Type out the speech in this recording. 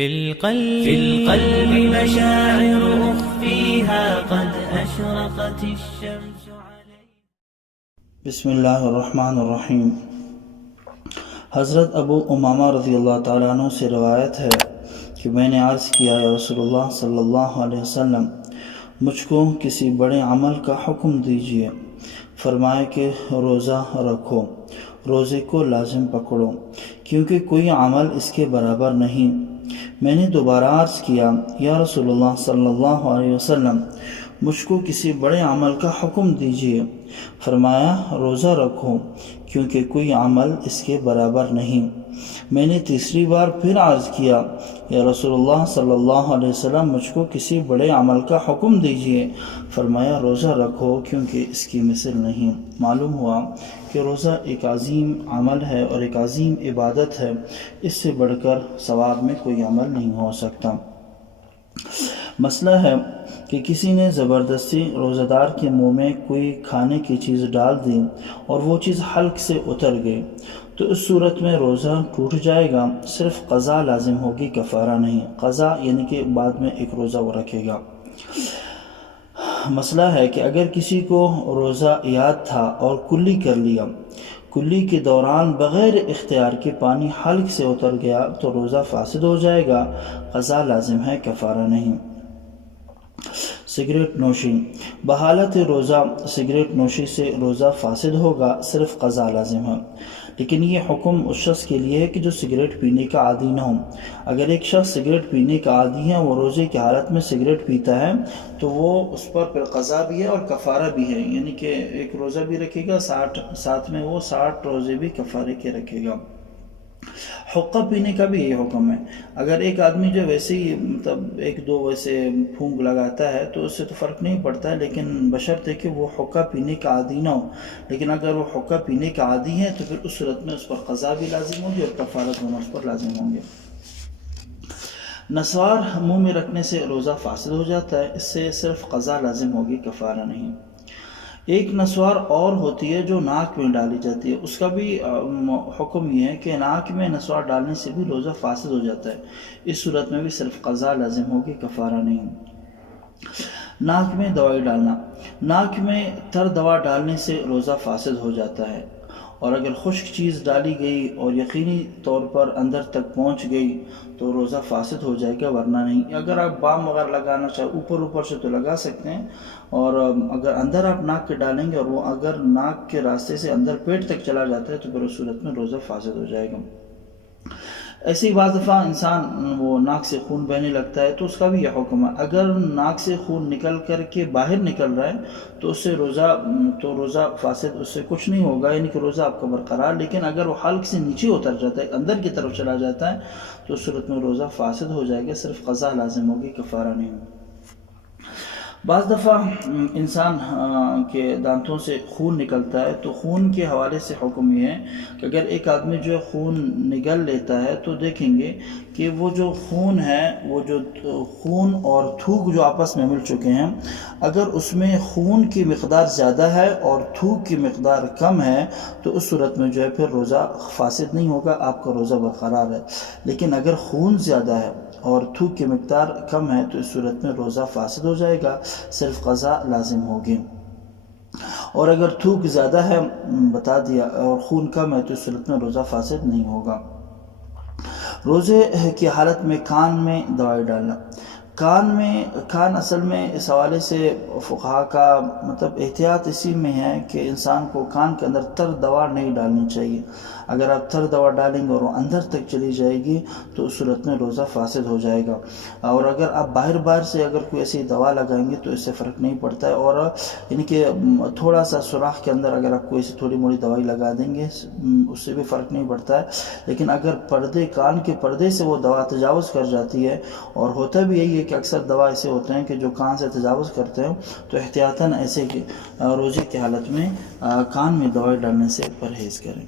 في القلب مشاعر أخفيها قد أشرقت الشمس عليها. بسم اللہ الرحمن الرحیم۔ حضرت ابو امامہ رضی اللہ تعالیٰ عنہ سے روایت ہے کہ میں نے عرض کیا یا رسول اللہ صلی اللہ علیہ وسلم، مجھ کو کسی بڑے عمل کا حکم دیجیے۔ فرمایا کہ روزہ رکھو، روزے کو لازم پکڑو، کیونکہ کوئی عمل اس کے برابر نہیں۔ میں نے دوبارہ عرض کیا یا رسول اللہ صلی اللہ علیہ وسلم، مجھ کو کسی بڑے عمل کا حکم دیجیے۔ فرمایا روزہ رکھو، کیونکہ کوئی عمل اس کے برابر نہیں۔ میں نے تیسری بار پھر عرض کیا یا رسول اللہ صلی اللہ علیہ وسلم، مجھ کو کسی بڑے عمل کا حکم دیجیے۔ فرمایا روزہ رکھو، کیونکہ اس کی مثل نہیں۔ معلوم ہوا کہ روزہ ایک عظیم عمل ہے اور ایک عظیم عبادت ہے، اس سے بڑھ کر ثواب میں کوئی عمل نہیں ہو سکتا۔ مسئلہ ہے کہ کسی نے زبردستی روزہ دار کے منہ میں کوئی کھانے کی چیز ڈال دی اور وہ چیز حلق سے اتر گئی، تو اس صورت میں روزہ ٹوٹ جائے گا، صرف قضا لازم ہوگی، کفارہ نہیں۔ قضا یعنی کہ بعد میں ایک روزہ وہ رکھے گا۔ مسئلہ ہے کہ اگر کسی کو روزہ یاد تھا اور کلی کر لیا، کلی کے دوران بغیر اختیار کے پانی حلق سے اتر گیا، تو روزہ فاسد ہو جائے گا، قضا لازم ہے، کفارہ نہیں۔ سگریٹ نوشی، بحالت روزہ سگریٹ نوشی سے روزہ فاسد ہوگا، صرف قضا لازم ہے۔ لیکن یہ حکم اس شخص کے لیے ہے کہ جو سگریٹ پینے کا عادی نہ ہو۔ اگر ایک شخص سگریٹ پینے کا عادی ہے، وہ روزے کی حالت میں سگریٹ پیتا ہے، تو وہ اس پر پھر قضا بھی ہے اور کفارہ بھی ہے، یعنی کہ ایک روزہ بھی رکھے گا، ساتھ میں وہ 60 روزے بھی کفارے کے رکھے گا۔ حقہ پینے کا بھی یہ حکم ہے۔ اگر ایک آدمی جو ویسے ہی ایک دو ویسے پھونک لگاتا ہے تو اس سے تو فرق نہیں پڑتا ہے، لیکن بشرطے کہ وہ حقہ پینے کا عادی نہ ہو۔ لیکن اگر وہ حقہ پینے کا عادی ہے تو پھر اس صورت میں اس پر قضا بھی لازم ہوگی اور کفارہ دونوں اس پر لازم ہوں گے۔ نسوار منہ میں رکھنے سے روزہ فاسد ہو جاتا ہے، اس سے صرف قضا لازم ہوگی، کفارہ نہیں۔ ایک نسوار اور ہوتی ہے جو ناک میں ڈالی جاتی ہے، اس کا بھی حکم یہ ہے کہ ناک میں نسوار ڈالنے سے بھی روزہ فاسد ہو جاتا ہے، اس صورت میں بھی صرف قضا لازم ہوگی، کفارہ نہیں۔ ناک میں دوائی ڈالنا، ناک میں تر دوا ڈالنے سے روزہ فاسد ہو جاتا ہے، اور اگر خشک چیز ڈالی گئی اور یقینی طور پر اندر تک پہنچ گئی تو روزہ فاسد ہو جائے گا، ورنہ نہیں۔ اگر آپ بام وغیرہ لگانا چاہیں اوپر سے تو لگا سکتے ہیں، اور اگر اندر آپ ناک کے ڈالیں گے اور وہ اگر ناک کے راستے سے اندر پیٹ تک چلا جاتا ہے تو پھر اس صورت میں روزہ فاسد ہو جائے گا۔ ایسے ہی بعض دفعہ انسان وہ ناک سے خون بہنے لگتا ہے تو اس کا بھی یہ حکم ہے، اگر ناک سے خون نکل کر کے باہر نکل رہا ہے تو اس سے روزہ فاسد، اس سے کچھ نہیں ہوگا، یعنی کہ روزہ آپ کا برقرار۔ لیکن اگر وہ حلق سے نیچے اتر جاتا ہے، اندر کی طرف چلا جاتا ہے، تو اس صورت میں روزہ فاسد ہو جائے گا، صرف قضا لازم ہوگی، کفارہ نہیں۔ بعض دفعہ انسان کے دانتوں سے خون نکلتا ہے، تو خون کے حوالے سے حکم یہ ہے کہ اگر ایک آدمی جو خون نگل لیتا ہے تو دیکھیں گے کہ وہ جو خون ہے، وہ جو خون اور تھوک جو آپس میں مل چکے ہیں، اگر اس میں خون کی مقدار زیادہ ہے اور تھوک کی مقدار کم ہے تو اس صورت میں جو ہے پھر روزہ فاسد نہیں ہوگا، آپ کا روزہ برقرار ہے۔ لیکن اگر خون زیادہ ہے اور تھوک کی مقدار کم ہے تو اس صورت میں روزہ فاسد ہو جائے گا، صرف قضا لازم ہوگی۔ اور اگر تھوک زیادہ ہے بتا دیا اور خون کم ہے تو اس صورت میں روزہ فاسد نہیں ہوگا۔ روزے کی حالت میں کان میں دوائی ڈالنا، کان اصل میں اس حوالے سے فقہا کا احتیاط اسی میں ہے کہ انسان کو کان کے اندر تر دوا نہیں ڈالنی چاہیے۔ اگر آپ تر دوا ڈالیں گے اور وہ اندر تک چلی جائے گی تو اس صورت میں روزہ فاسد ہو جائے گا۔ اور اگر آپ باہر سے اگر کوئی ایسی دوا لگائیں گے تو اس سے فرق نہیں پڑتا ہے، اور یعنی کہ تھوڑا سا سوراخ کے اندر اگر آپ کوئی ایسی تھوڑی موڑی دوائی لگا دیں گے اس سے بھی فرق نہیں پڑتا ہے۔ لیکن اگر کان کے پردے سے وہ دوا تجاوز کر جاتی ہے، اور ہوتا بھی یہی ہے کہ اکثر دوا ایسے ہوتے ہیں کہ جو کان سے تجاوز کرتے ہیں، تو احتیاطاً ایسے روزے کی حالت میں کان میں دوائی ڈالنے سے پرہیز کریں۔